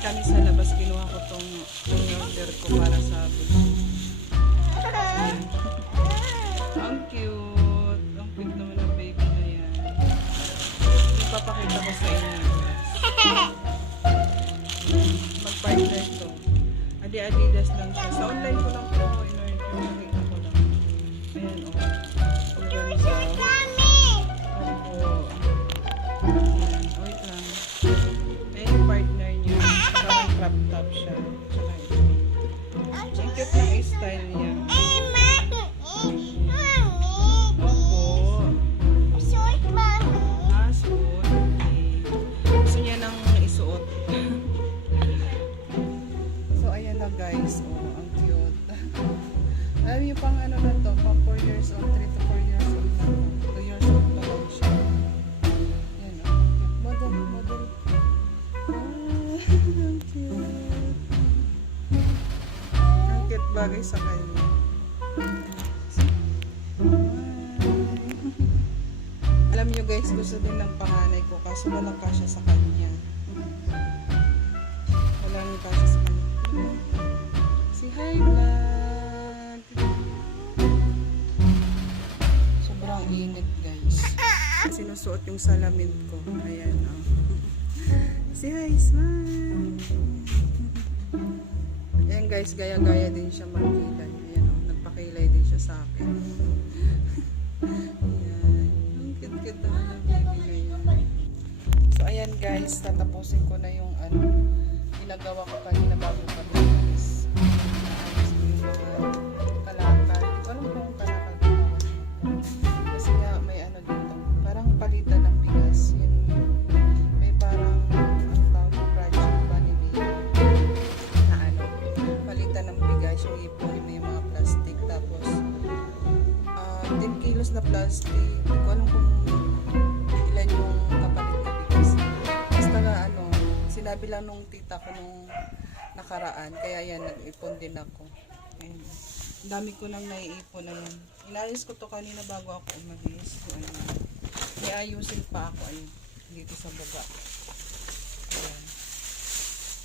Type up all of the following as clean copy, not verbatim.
kami sa labas. Kinuha ko tong order ko para sa bunso. Ayan. Ang cute. Ang cute naman ng baby na yan. Ipapakita ko sa inyo. Mag-partner to. Adidas lang siya. Sa online ko lang po. In-order ko lang. Ayan o. Ang ganda. Opo. Ayan. Wait lang. Ayan yung partner niya. Parang crop top siya. Tsaka ito. Ang cute ng style niya. Opo. Ah, suot. Okay. Gusto niya nang isuot. So, ayan na guys. Oh, ang cute. Alam niyo pang ano na to, pang 4 years old, 3 to 4 years old na to. 2 years old na lang siya. Ayan o. Model, model. Ah, ang cute. Ang cute bagay sa kanya. Alam niyo guys, gusto din ng panganay ko kaso walang kasya sa kanya. Walang kasya sa kanya. Si Hi Vlog. Sobrang init guys. Sinusuot yung salamin ko. Ayan o. Si Hi Smile. Ayan guys, gaya-gaya din siya magkilay. Ayan o, nagpakilay din siya sa akin. Ayan. Ang cute-cute naman ng baby na yan. So ayan guys, tatapusin ko na yung ano, ginagawa ko kanina bago kami guys. Naayos ko yung mga kalakal. Hindi ko alam kung kalakal ginawa. Kasi nga may ano dito. Parang palitan ng bigas. Yun, may parang ang tawag yung project ba ni Nina na ano, palitan ng bigas. Yung ipunin mo yung mga plastic. Tapos 10 kilos na plastic. Hindi ko alam kung ilan yung kapalit na bigas. Basta nga ano, sinabi lang nung tita ko nung nakaraan, kaya yan, nag-ipon din ako. Ayan. Ang dami ko nang naiipon na yan. Inayos ko to kanina bago ako umalis. Ano, may ayusin pa ako ayun, dito sa baba. Ayan.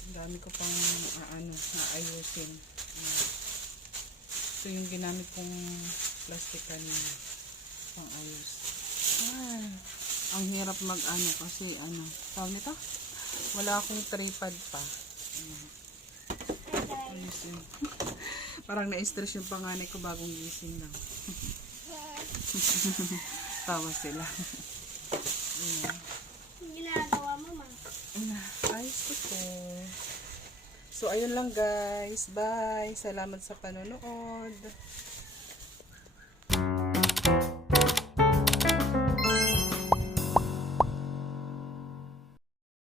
Ang dami ko pang naayusin. Ayan. Ito yung ginamit kong plastic kanina. Pang ayos. Ah, ang hirap mag-ano kasi ano, tawag nito? Wala akong tripod pa. Ayusin. Parang na-stress yung panganay ko bagong gising lang. Tawa sila. Ayan. Ginagawa mo, ma? Ayos ko to. So, ayun lang guys. Bye. Salamat sa panonood.